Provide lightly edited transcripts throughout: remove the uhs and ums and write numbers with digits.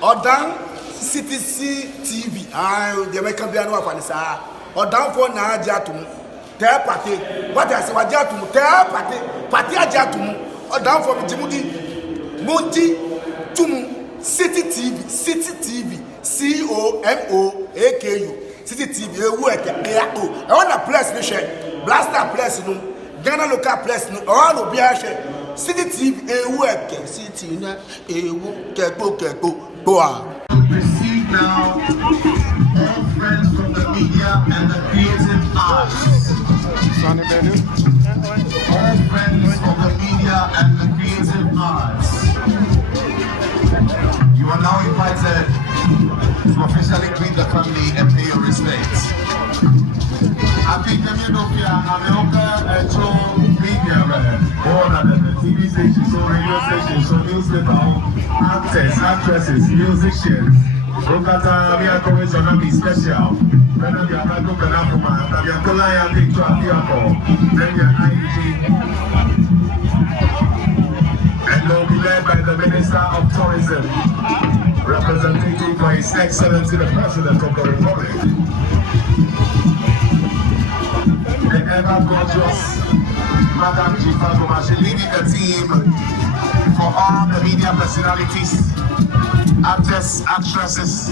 Odan CTC TV. The American piano of Anissa. Odan for na Jatum. Tell party. What I say, what Jatum? Tell party Jatum. Odan for Jimudi. Monty Tum. City TV. COMOAKU. City TV. I want a place, Blaster place, no. Ghana local place, no. All of the City TV, City, go on. Receive now all friends from the media and the creative arts. All friends from the media and the creative arts. You are now invited to officially greet the family and pay your respects. Happy Communopia, America, and Joe Media, all the TV stations, so radio stations, so newspaper, actors, actresses, musicians. Okata, we are going to be special. When we are going to be and will be led by the Minister of Tourism, representative by His Excellency the President of the Republic. The ever gorgeous Madam Jifa Gomashi leading the team for all the media personalities, actors, actresses.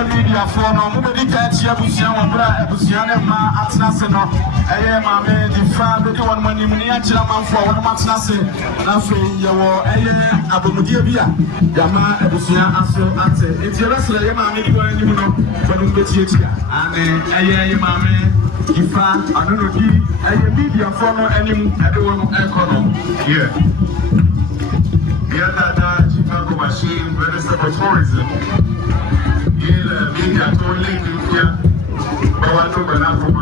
Media for no movie catch Yabusian, Abusian, Atnaseno, Mame, the father, the one money, Miniachaman for one Matnase, Nafi, Yawo, Abudia, Yama, Abusian, Aso, Ante, it's your wrestler, Yamami, you know, but you get it, Mame, Ifa, Anunogi, media for no any one economy. Yeah. The other Chicago machine, Minister for Tourism. Media totally media, but I don't know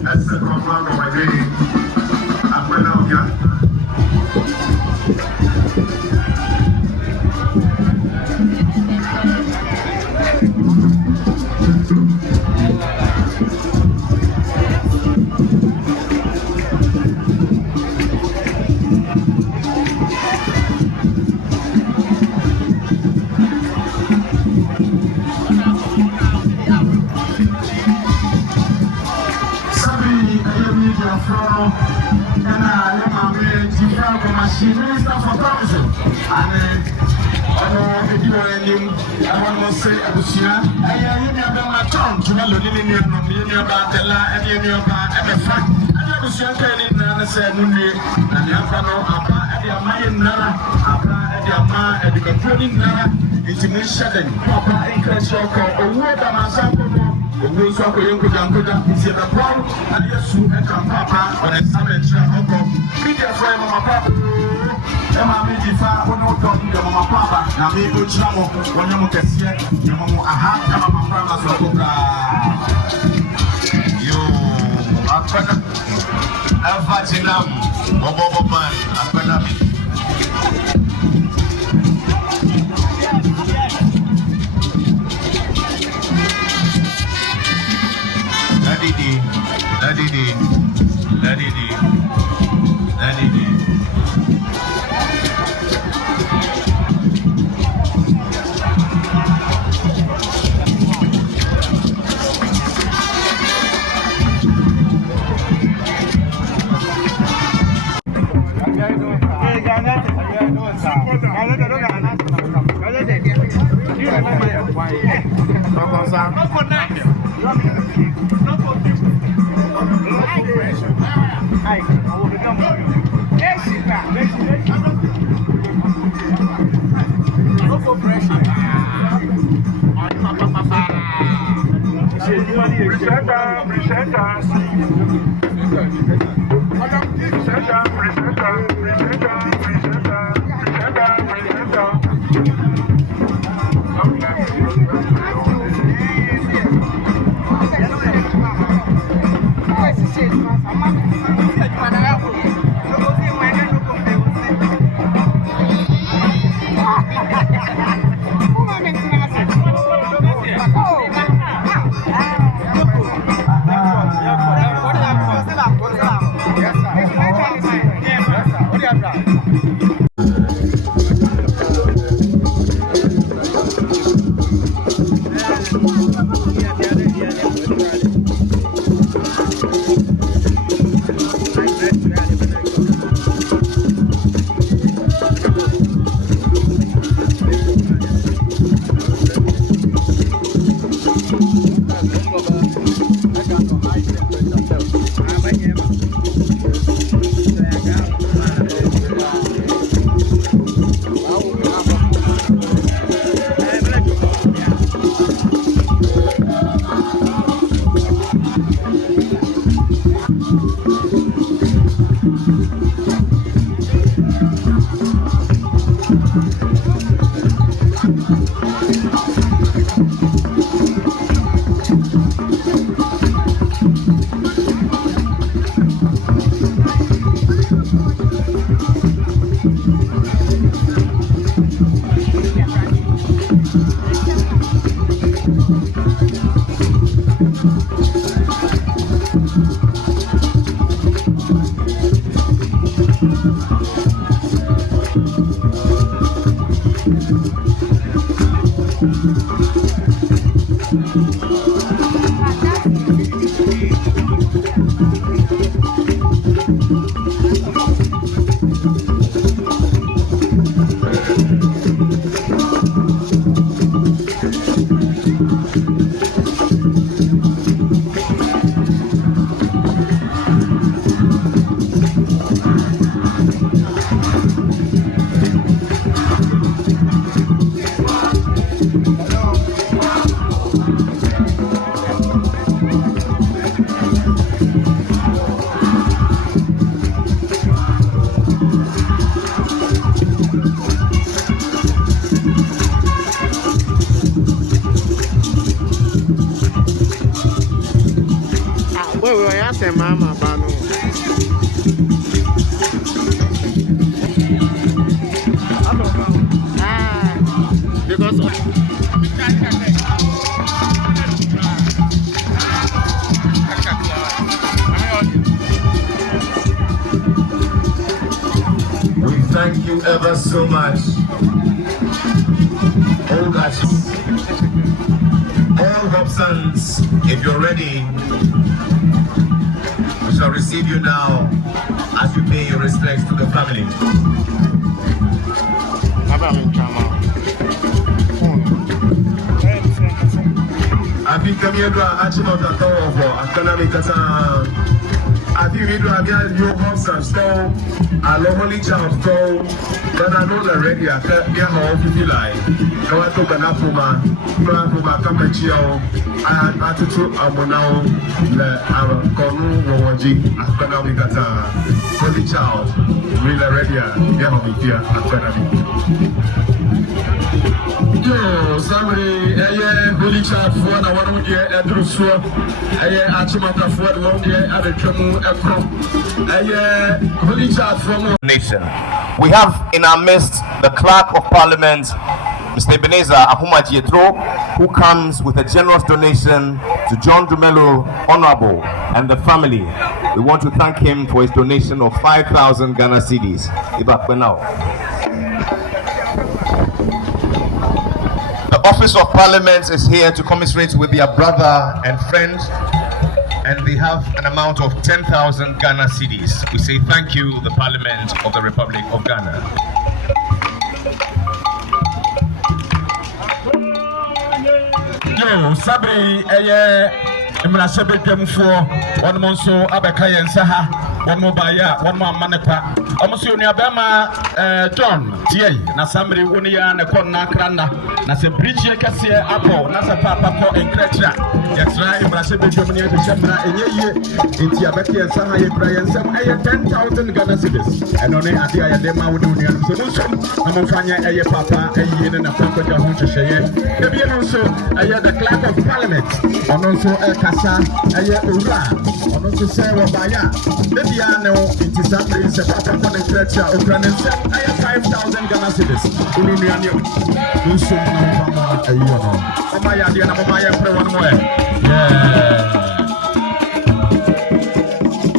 that's the command of my day. I'm going out here. Minister for Tourism, and I want to say, Abusia, I have my tongue to the Lillian, about the La, and the fact, and Abusia and said, and the Afano, and the Mayan Nara, and the Ama, and the Controlling Nara, intimidation, Papa, and Crashoko, or what am I saying? The rules of the young Kuda is the problem, and yes, you and Papa, when it's Simon Chako, media frame of my papa. Emma Mijifa, when you don't need your papa, now me go chamo, when you can see your mama, aha, Mama you are Vaginam, Bobo Man, Mama Bano. Because we thank you ever so much. All Hobsons, if you're ready, we shall receive you now as you pay your respects to the family. I think I'm here to actually not at all for I think we do again your Hobsons store, a lovely child store, but I know already I can't get home if you like. Go to Banapuma, Kamachio, and Atutu Abonao, our Konu Rowaji, Afghanikata, Holy Child, really ready, Yahomikia, Afghanik. Yo, somebody, Holy Child for the one year at Rusua, Achimata for the 1 year at the Kamu Ekro, Holy Child from nation. We have in our midst the Clerk of Parliament, Mr. Ebenezer Ahuma Dietro, who comes with a generous donation to John Dumelo Honorable and the family. We want to thank him for his donation of 5,000 Ghana cedis. The Office of Parliament is here to commiserate with their brother and friend, and they have an amount of 10,000 Ghana cedis. We say thank you, the Parliament of the Republic of Ghana. Yo, Sabri, Mrasebe for one monso Abakayan Saha, one more Baya, one more Manapa, almost Bama John, Tia, Nasamri, Unia, Nakona Krana, Nasa Bridge Cassia, Apple, Nasa Papa, and Kretra, Yatra, Mrasebe Germany, Shamra, and Ye, in Tiabaki and Saha, Brian, some 10,000 Ghana cities, and only Adia Dema would do the solution. Amofanya, Aye Papa, a yen and a Papa Hunter Shea. Maybe also, I had the Clerk of Parliament, and also a Casa, Aye Ura, and also Sarah Baya. Maybe I know it is that is a Papa for the church of Granite. I have 5,000 Ghana cities. Do so now, a year. Amaya, the Amaya, one more.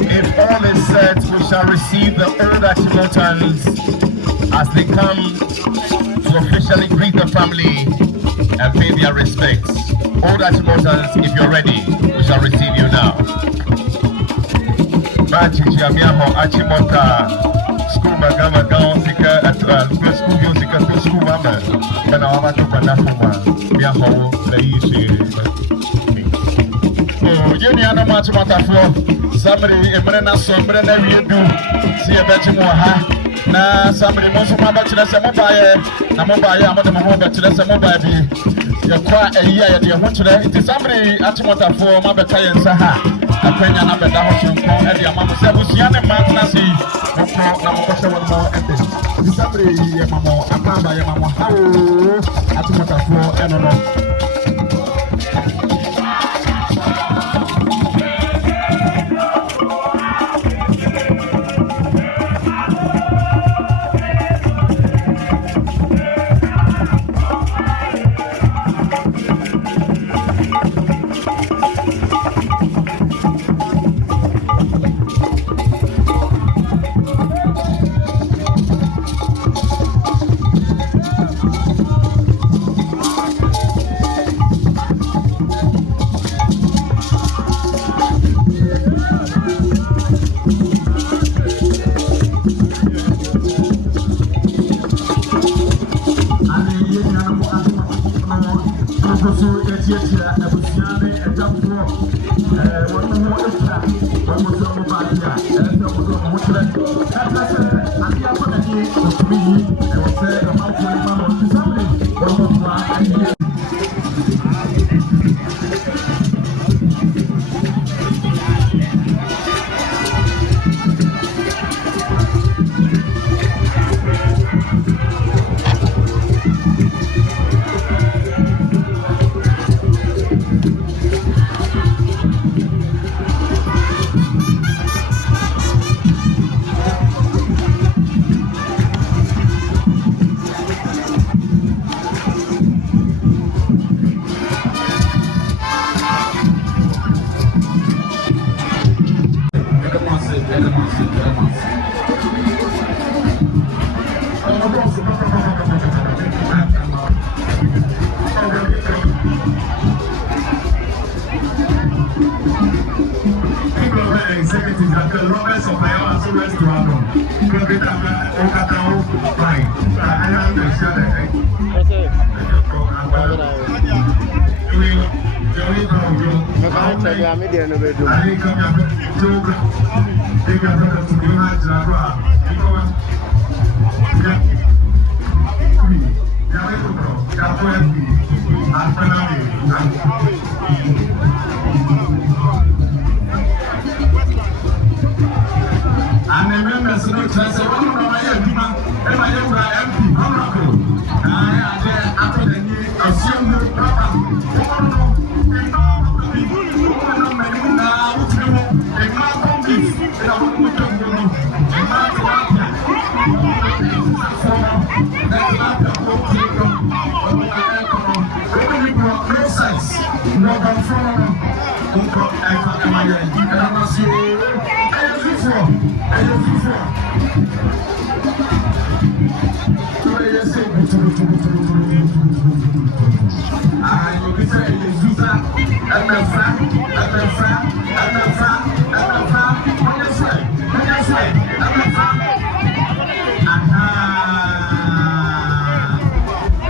If all is set, we shall receive the old Achimotans as they come to officially greet the family and pay their respects. All Achimotans, if you're ready, we shall receive you now. Achimota, school magama gaon sika at school music at school mama. Kana wama to panafuma. Miaho leishi. Oh, yeni ana Achimota flo. Somebody emrena sombrena wiedu. Si ebechimo ha. Na somebody monso mabachira se mobile. Na mobile amade mo bachira se mobile bi. Yakwa eya ya de ho kire. It is somebody Achimota flo mabeta yensa ha. Apenya na beda ho sonko e de amamu se busia ne matna si moko na moko se won mo ebe disabre ye mamo akaba ye mamo hawo Achimota fo enono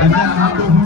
and then